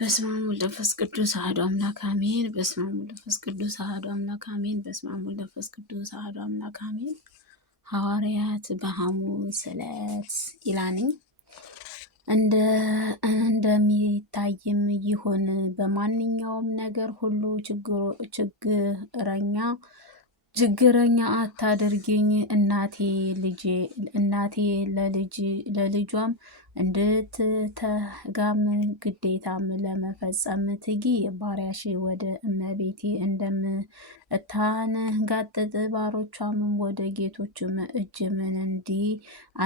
በስመ አብ ወወልድ ወመንፈስ ቅዱስ አሐዱ አምላክ አሜን። በስመ አብ ወወልድ ወመንፈስ ቅዱስ አሐዱ አምላክ አሜን። በስመ አብ ወወልድ ወመንፈስ ቅዱስ አሐዱ አምላክ አሜን። ሐዋርያት በሐሙስ ዕለት ይላል። እንደሚታይም ይሁን በማንኛውም ነገር ሁሉ ችግረኛ አታድርጊኝ። እናቴ ለልጇም እንድትተጋም ግዴታም ለመፈጸም ትጊ። ባሪያሽ ወደ እመቤቴ እንደምታንጋጥጥ ባሮቿም ወደ ጌቶችም እጅም እንዲህ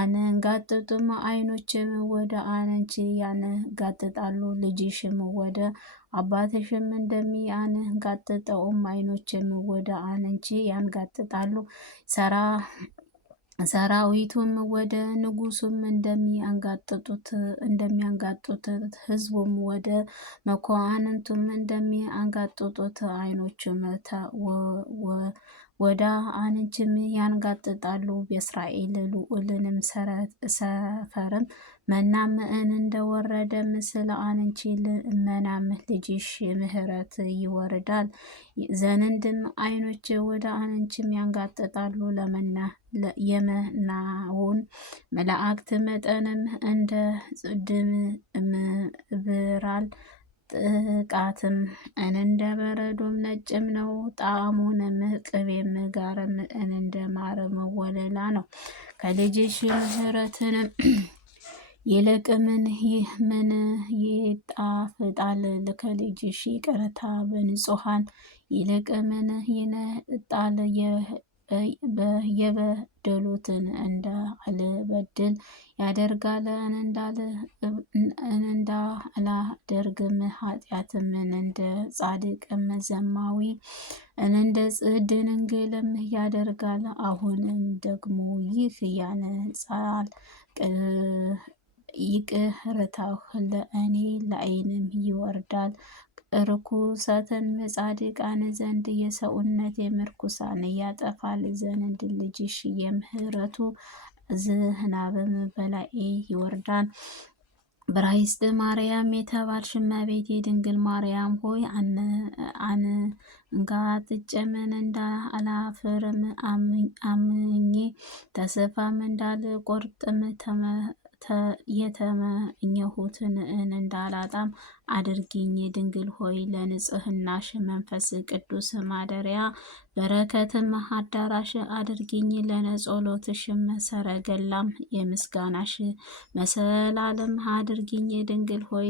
አንጋጥጡም። ዓይኖችም ወደ አንቺ ያንጋጥጣሉ፣ ልጅሽም ወደ አባትሽም እንደሚያንጋጥጠውም ዓይኖችም ወደ አንቺ ያንጋጥጣሉ። ሰራዊቱም ወደ ንጉሱም እንደሚያንጋጥጡት ሕዝቡም ወደ መኳንንቱም እንደሚያንጋጥጡት ዓይኖችም ወደ አንቺም ያንጋጥጣሉ። በእስራኤል ልዑልንም ሰፈርም መናም እንደወረደም ስለ አንቺ ልመናም ልጅሽ ምሕረት ይወርዳል ዘንድም ዓይኖች ወደ አንቺም ያንጋጥጣሉ። የመናውን መላእክት መጠንም እንደ ድምብራል ጥቃትም እንደ በረዶም ነጭም ነው። ጣዕሙንም ቅቤም ጋርም እንደ ማርም ወለላ ነው። ከልጅሽ ምሕረትንም ይልቅ ምን ይጣፍጣል? ከልጅሽ ይቅርታ በንጹሐን ይልቅ ምን ይነጣል? የበደሉትን እንዳልበድል ያደርጋል እንዳላደርግም ኃጢአትም እንደ ጻድቅም ዘማዊ እንደ ድንግልም ያደርጋል። አሁንም ደግሞ ይህ ያነጻል። ይቅርታው ለእኔ ለዓይንም ይወርዳል። ርኩሰትን ጻድቃን ዘንድ የሰውነት የምርኩሳን ያጠፋል ዘንድ ልጅሽ የምህረቱ ዝናብም በላዬ ይወርዳል። በዕብራይስጥ ማርያም የተባልሽ እመቤቴ ድንግል ማርያም ሆይ አንጋጥጬም እንዳላፍርም አምኜ ተስፋም እንዳልቆርጥም የተመኘሁትን እንዳላጣም አድርጊኝ። ድንግል ሆይ ለንጽህናሽ መንፈስ ቅዱስ ማደሪያ በረከትም አዳራሽ አድርጊኝ። ለጸሎትሽም ሰረገላም የምስጋናሽ መሰላልም አድርጊኝ። ድንግል ሆይ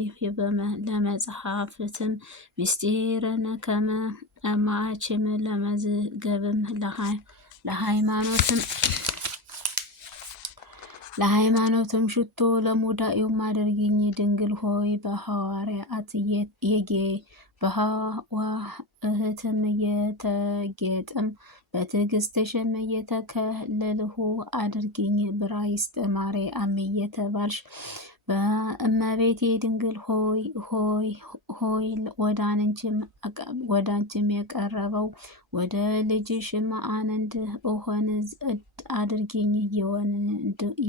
ለመጽሐፍትም ምስጢርን ከመማችም ለመዝገብም ለሃይማኖትም ሽቶ ለሙዳዩም አድርጊኝ። ድንግል ሆይ በሐዋርያት በህዋህትም የተጌጥም በትዕግስትሽም የተከለልሁ አድርጊኝ። በዕብራይስጥ ማርያም የተባልሽ በእመቤቴ ድንግል ሆይ ወደ አንቺም የቀረበው ወደ ልጅሽም አንድ እሆን አድርጊኝ።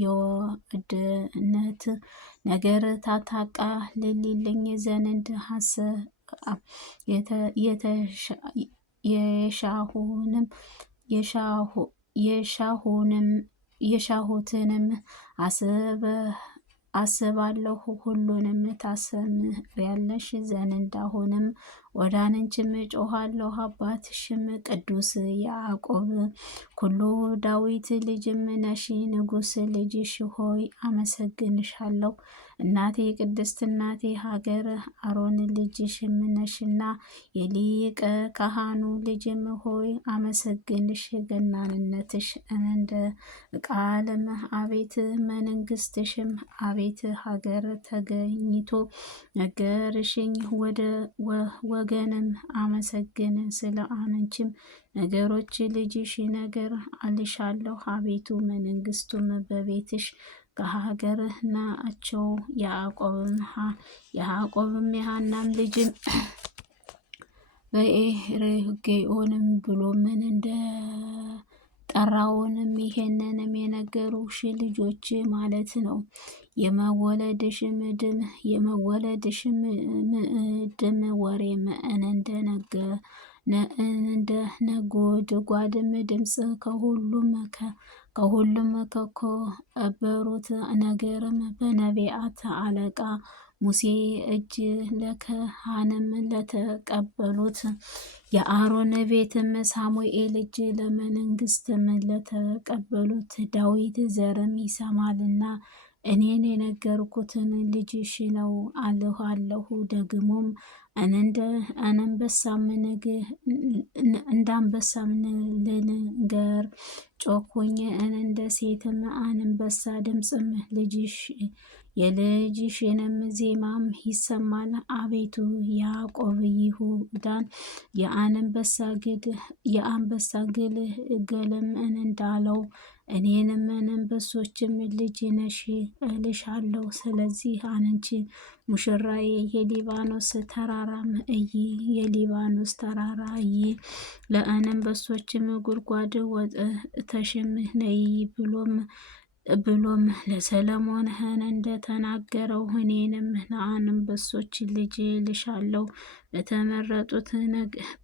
የወድነት ነገር ታቃልልኝ ዘንድ የሻሁትንም አስባለሁ። ሁሉንም ታሰምሪያለሽ ዘንድ አሁንም ወደ አንቺም እጮሃለሁ። አባትሽም ቅዱስ ያዕቆብ ኩሉ ዳዊት ልጅም ነሽ። ንጉሥ ልጅሽ ሆይ አመሰግንሻለሁ። እናቴ ቅድስት እናቴ ሀገር አሮን ልጅሽም ነሽና የሊቀ ካህኑ ልጅም ሆይ አመሰግንሽ። ገናንነትሽ እንደ ቃልም አቤት መንግስትሽም አቤት ሀገር ተገኝቶ ነገርሽኝ ወገንም አመሰግን። ስለ አንቺም ነገሮች ልጅሽ ነገር አልሻለሁ። አቤቱ መንግስቱም በቤትሽ ከሀገር ናቸው። ያዕቆብም የሐናም ልጅም በኤርጌኦንም ብሎ ምን እንደ ጠራውንም ይሄንንም የነገሩሽ ልጆች ማለት ነው። የመወለድሽም ድም ወሬም እንደ ነጎድጓድም ድምፅ ከሁሉም ከከበሩት ነገርም በነቢያት አለቃ ሙሴ እጅ ለካህንም ለተቀበሉት የአሮን ቤትም ሳሙኤል እጅ ለመንግስትም ለተቀበሉት ዳዊት ዘርም ይሰማልና እኔን የነገርኩትን ልጅሽ ነው አለሁ። ደግሞም እንዳንበሳም ልንገር ጮኩኝ እንደ ሴትም አንበሳ ድምፅም የልጅሽንም ዜማም ይሰማል። አቤቱ ያዕቆብ ይሁዳን የአንበሳ ግልም እንዳለው እኔንም አንበሶችም ልጅ ነሽ እልሻለሁ። ስለዚህ አንቺ ሙሽራዬ የሊባኖስ ተራራም የሊባኖስ ተራራ ለአንበሶችም ጉድጓድ ወጥተሽም ነይ ብሎም ለሰለሞን እንደተናገረው እኔንም ለአንበሶች ልጅ ልሻለሁ።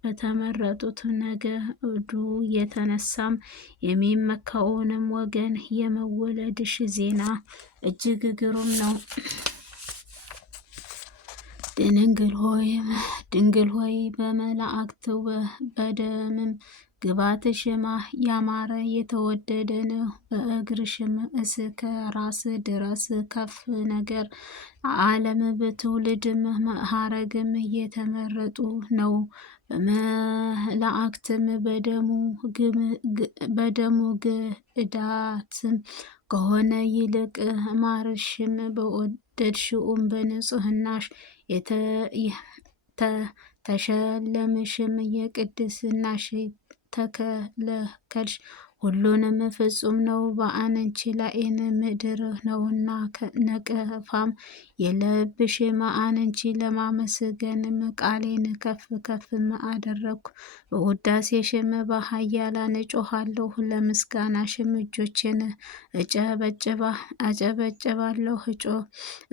በተመረጡት ነገዱ የተነሳም የሚመካውንም ወገን የመወለድሽ ዜና እጅግ ግሩም ነው። ድንግል ሆይ በመላእክት በደምም ግባትሽም ያማረ የተወደደ ነው። በእግርሽም እስከ ራስ ድረስ ከፍ ነገር ዓለም በትውልድም ሀረግም የተመረጡ ነው። በመላእክትም በደሙ ግዳትም ከሆነ ይልቅ ማርሽም በወደድሽውም በንጽህናሽ ተሸለምሽም የቅድስናሽ ተከለከልሽ ሁሉንም ፍጹም ነው። በአንቺ ላይን ምድር ነውና ነቀፋም የለብሽም። አንቺ ለማመስገንም ቃሌን ከፍ ከፍም አደረግኩ። በውዳሴሽም በኃያላን እጮሃለሁ። ለምስጋናሽም እጆችን አጨበጭባለሁ።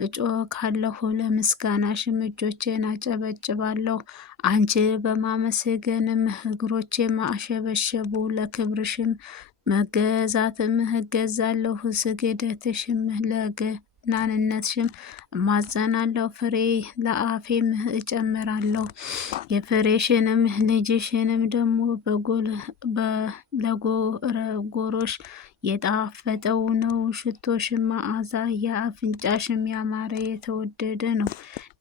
እጮካለሁ ለምስጋናሽም እጆችን አጨበጭባለሁ። አንቺ በማመስገንም እግሮቼም አሸበሸቡ። ለክብርሽም መገዛትም እገዛለሁ። ስግደትሽም ለገናንነትሽም እማጸናለሁ። ፍሬ ለአፌም እጨምራለሁ። የፍሬሽንም ልጅሽንም ደግሞ ለጎረጎሮሽ የጣፈጠው ነው። ሽቶሽም መዓዛ የአፍንጫሽም ያማረ የተወደደ ነው።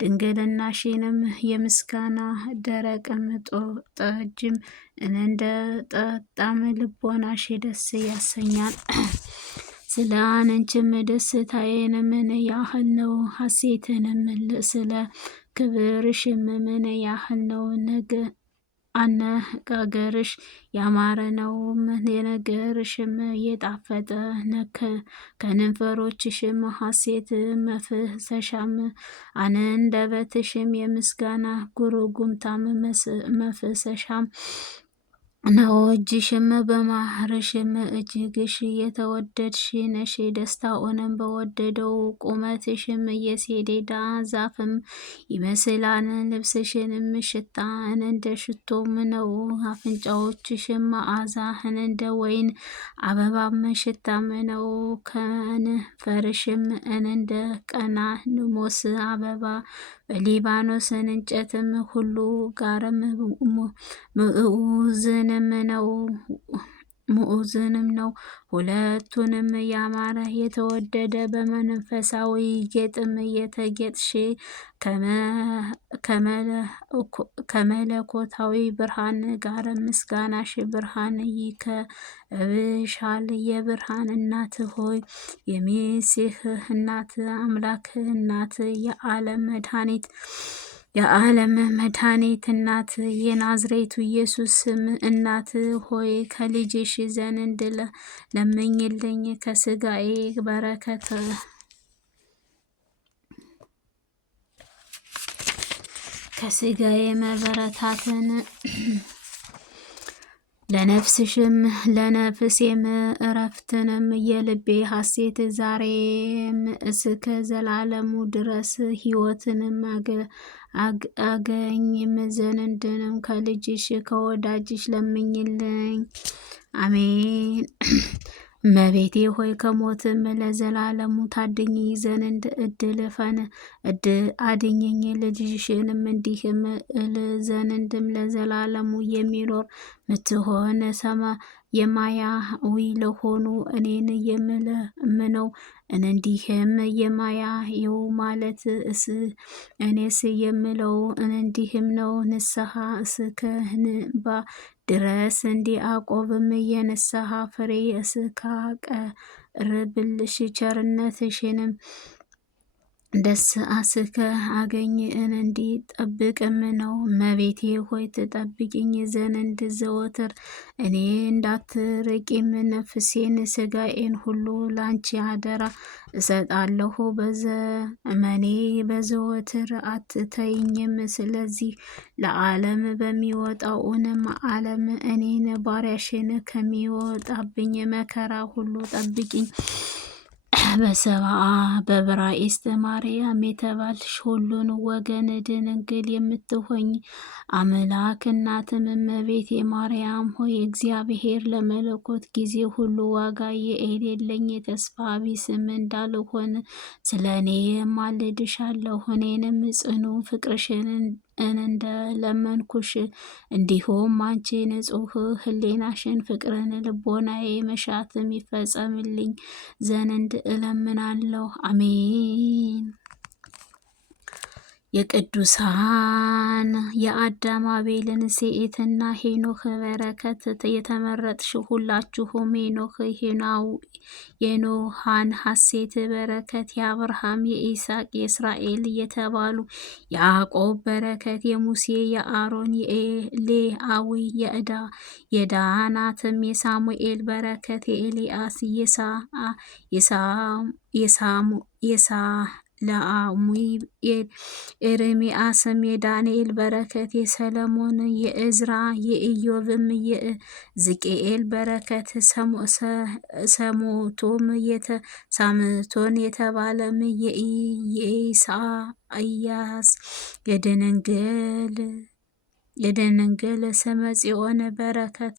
ድንግልናሽንም የምስጋና ደረቅም ጠጅም እንደ ጠጣም ልቦናሽ ደስ ያሰኛል። ስለ አንቺም ደስታዬንም ምን ያህል ነው። ሐሴትንም ስለ ክብርሽም ምን ያህል ነው። አነጋገርሽ ያማረ ነው። የነገርሽም የጣፈጠ ከንፈሮችሽም ሐሴት መፍሰሻም አንደበትሽም የምስጋና ጉርጉምታም መፍሰሻም ነው። እጅሽም በማህርሽም እጅግሽ የተወደድሽ ነሽ። ደስታውንም በወደደው ቁመትሽም የሴዴዳ ዛፍም ይመስላል። ልብስሽንም ሽታ እንደ ሽቶም ነው። አፍንጫዎችሽም መዓዛህን እንደ ወይን አበባም ሽታም ነው። ከንፈርሽም እንደ ቀናንሞስ አበባ በሊባኖስ እንጨትም ሁሉ ጋርም ምዑዝንም ነው። ሁለቱንም ያማረ የተወደደ በመንፈሳዊ ጌጥም የተጌጥሽ ከመለኮታዊ ብርሃን ጋር ምስጋናሽ ብርሃን ይከብሻል። የብርሃን እናት ሆይ የሚሲህ እናት አምላክ እናት የዓለም መድኃኒት እናት የናዝሬቱ ኢየሱስ እናት ሆይ ከልጅሽ ዘንድ ለምኝልኝ። ከስጋዬ በረከት ከስጋዬ መበረታትን ለነፍሴም እረፍትንም የልቤ ሐሴት ዛሬም እስከ ዘላለሙ ድረስ ሕይወትንም አገኝም ዘንድንም ከልጅሽ ከወዳጅሽ ለምኝልኝ። አሜን። እመቤቴ ሆይ ከሞትም ለዘላለሙ ታድኝ ዘንድ አድኝኝ። ልጅሽንም እንዲህም እል ዘንድም ለዘላለሙ የሚኖር ምትሆን የማያዊ ለሆኑ እኔን የምለምነው እንዲህም የማያየው ማለት እኔስ የምለው እንዲህም ነው። ንስሐ እስከ ንባ ድረስ እንዲያቆብም የንስሐ ፍሬ እስካቀርብልሽ ቸርነትሽንም ደስ አስከ አገኝ እንዲጠብቅም ነው። እመቤቴ ሆይ ትጠብቂኝ ዘንድ ዘወትር እኔ እንዳትርቂም ነፍሴን ስጋዬን ሁሉ ላንቺ አደራ እሰጣለሁ። በዘመኔ በዘወትር አትተይኝም። ስለዚህ ለዓለም በሚወጣውንም ዓለም እኔን ባሪያሽን ከሚወጣብኝ መከራ ሁሉ ጠብቂኝ። በሰብአ በዕብራይስጥ ማርያም የተባልሽ ሁሉን ወገን ድንግል የምትሆኝ አምላክ እናትም እመቤቴ ማርያም ሆይ እግዚአብሔር ለመለኮት ጊዜ ሁሉ ዋጋ የሌለኝ የተስፋ ቢስም እንዳልሆን ስለ እኔ ማልድሻለሁ። እኔንም ጽኑ ፍቅርሽን እንደለመንኩሽ እንዲሁም አንቺ ንጹሕ ሕሊናሽን ፍቅርን ልቦናዬ መሻትም ይፈጸምልኝ ዘንድ እለምናለሁ። አሜን። የቅዱሳን የአዳም አቤልን ሴትና ሄኖክ በረከት የተመረጥሽ ሁላችሁም የኖሃን ሐሴት በረከት የአብርሃም የኢሳቅ የእስራኤል የተባሉ ያዕቆብ በረከት የሙሴ የአሮን የሌአዊ የዳናትም የሳሙኤል በረከት የኤልያስ የሳሙኤል ኤርምያስም የዳንኤል በረከት የሰለሞን የእዝራ የኢዮብም የሕዝቅኤል በረከት ሳምቶን የተባለም የኢሳይያስ የደነገል ስመ ጽዮን በረከት